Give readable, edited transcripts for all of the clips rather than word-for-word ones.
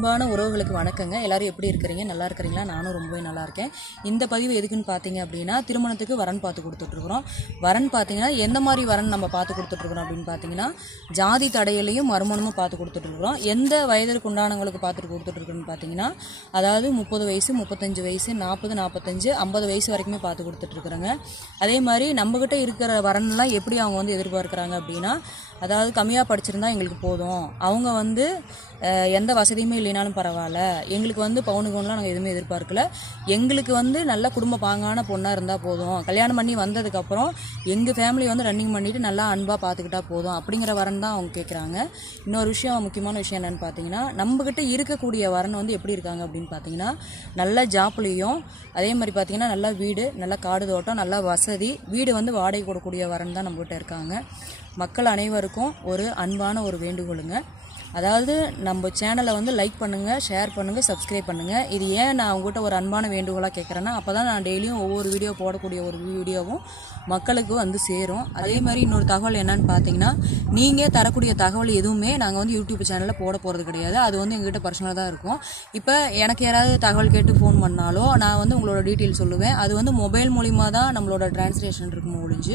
அன்பான உறவுகளுக்கு வணக்கங்க. எல்லாரும் எப்படி இருக்கிறீங்க? நல்லா இருக்கிறீங்களா? நானும் ரொம்பவே நல்லா இருக்கேன். இந்த பதிவு எதுக்குன்னு பார்த்தீங்க அப்படின்னா, திருமணத்துக்கு வரன் பார்த்து கொடுத்துட்ருக்குறோம். வரன் பார்த்தீங்கன்னா எந்த மாதிரி வரன் நம்ம பார்த்து கொடுத்துட்ருக்குறோம் அப்படின்னு பார்த்தீங்கன்னா, ஜாதி தடையிலையும் மறுமணமும் பார்த்து கொடுத்துட்ருக்குறோம். எந்த வயதிற்கு உண்டானவங்களுக்கு பார்த்துட்டு கொடுத்துட்ருக்குறோன்னு பார்த்தீங்கன்னா, அதாவது 30 வயசு, 35 வயசு, 40, 45, 50 வயசு வரைக்குமே பார்த்து கொடுத்துட்ருக்குறோங்க. அதே மாதிரி நம்மக்கிட்ட இருக்கிற வரன்லாம் எப்படி அவங்க வந்து எதிர்பார்க்குறாங்க அப்படின்னா, அதாவது கம்மியாக படிச்சிருந்தா எங்களுக்கு போதும், அவங்க வந்து எந்த வசதியுமே இல்லைனாலும் பரவாயில்ல, எங்களுக்கு வந்து பவுனுலாம் நாங்கள் எதுவுமே எதிர்பார்க்கல, எங்களுக்கு வந்து நல்ல குடும்ப பாங்கான பொண்ணாக இருந்தால் போதும், கல்யாணம் பண்ணி வந்ததுக்கப்புறம் எங்கள் ஃபேமிலி வந்து ரன்னிங் பண்ணிவிட்டு நல்லா அன்பாக பார்த்துக்கிட்டா போதும் அப்படிங்கிற வரன் தான் அவங்க கேட்குறாங்க. இன்னொரு விஷயம், முக்கியமான விஷயம் என்னென்னு பார்த்தீங்கன்னா, நம்மக்கிட்ட இருக்கக்கூடிய வரன் வந்து எப்படி இருக்காங்க அப்படின்னு பார்த்தீங்கன்னா, நல்ல ஜாப்லேயும் அதே மாதிரி பார்த்தீங்கன்னா நல்ல வீடு, நல்ல காடு தோட்டம், நல்ல வசதி, வீடு வந்து வாடகை கொடுக்கக்கூடிய வரன் தான் நம்மகிட்ட இருக்காங்க. மக்கள் அனைவருக்கும் ஒரு அன்பான ஒரு வேண்டுகோளுங்க. அதாவது நம்ம சேனலை வந்து லைக் பண்ணுங்கள், ஷேர் பண்ணுங்கள், சப்ஸ்கிரைப் பண்ணுங்கள். இது ஏன் நான் உங்கள்கிட்ட ஒரு அன்பான வேண்டுகோளாக கேட்குறேன்னா, அப்போ தான் நான் டெய்லியும் ஒவ்வொரு வீடியோ போடக்கூடிய ஒரு வீடியோவும் மக்களுக்கு வந்து சேரும். அதே மாதிரி இன்னொரு தகவல் என்னன்னு பார்த்தீங்கன்னா, நீங்கள் தரக்கூடிய தகவல் எதுவுமே நாங்கள் வந்து யூடியூப் சேனலில் போட போகிறது கிடையாது. அது வந்து எங்கள்கிட்ட பர்சனலாக தான் இருக்கும். இப்போ எனக்கு யாராவது தகவல் கேட்டு ஃபோன் பண்ணாலோ நான் வந்து உங்களோட டீட்டெயில் சொல்லுவேன். அது வந்து மொபைல் மூலிமா தான் நம்மளோட டிரான்ஸ்லேஷன் இருக்கும் ஒழிஞ்சு,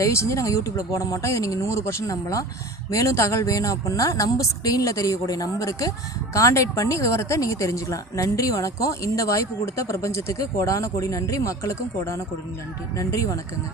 தயவு செஞ்சு நாங்கள் யூடியூப்பில் போட மாட்டோம். இதை நீங்கள் 100% நம்பலாம். மேலும் தகவல் வேணும் அப்படின்னா நம்ம ஸ்க்ரீனில் தெரியக்கூடிய நம்பருக்கு கான்டாக்ட் பண்ணி விவரத்தை நீங்கள் தெரிஞ்சுக்கலாம். நன்றி, வணக்கம். இந்த வாய்ப்பு கொடுத்த பிரபஞ்சத்துக்கு கோடான கோடி நன்றி, மக்களுக்கும் கோடான கோடி நன்றி. நன்றி, வணக்கங்க.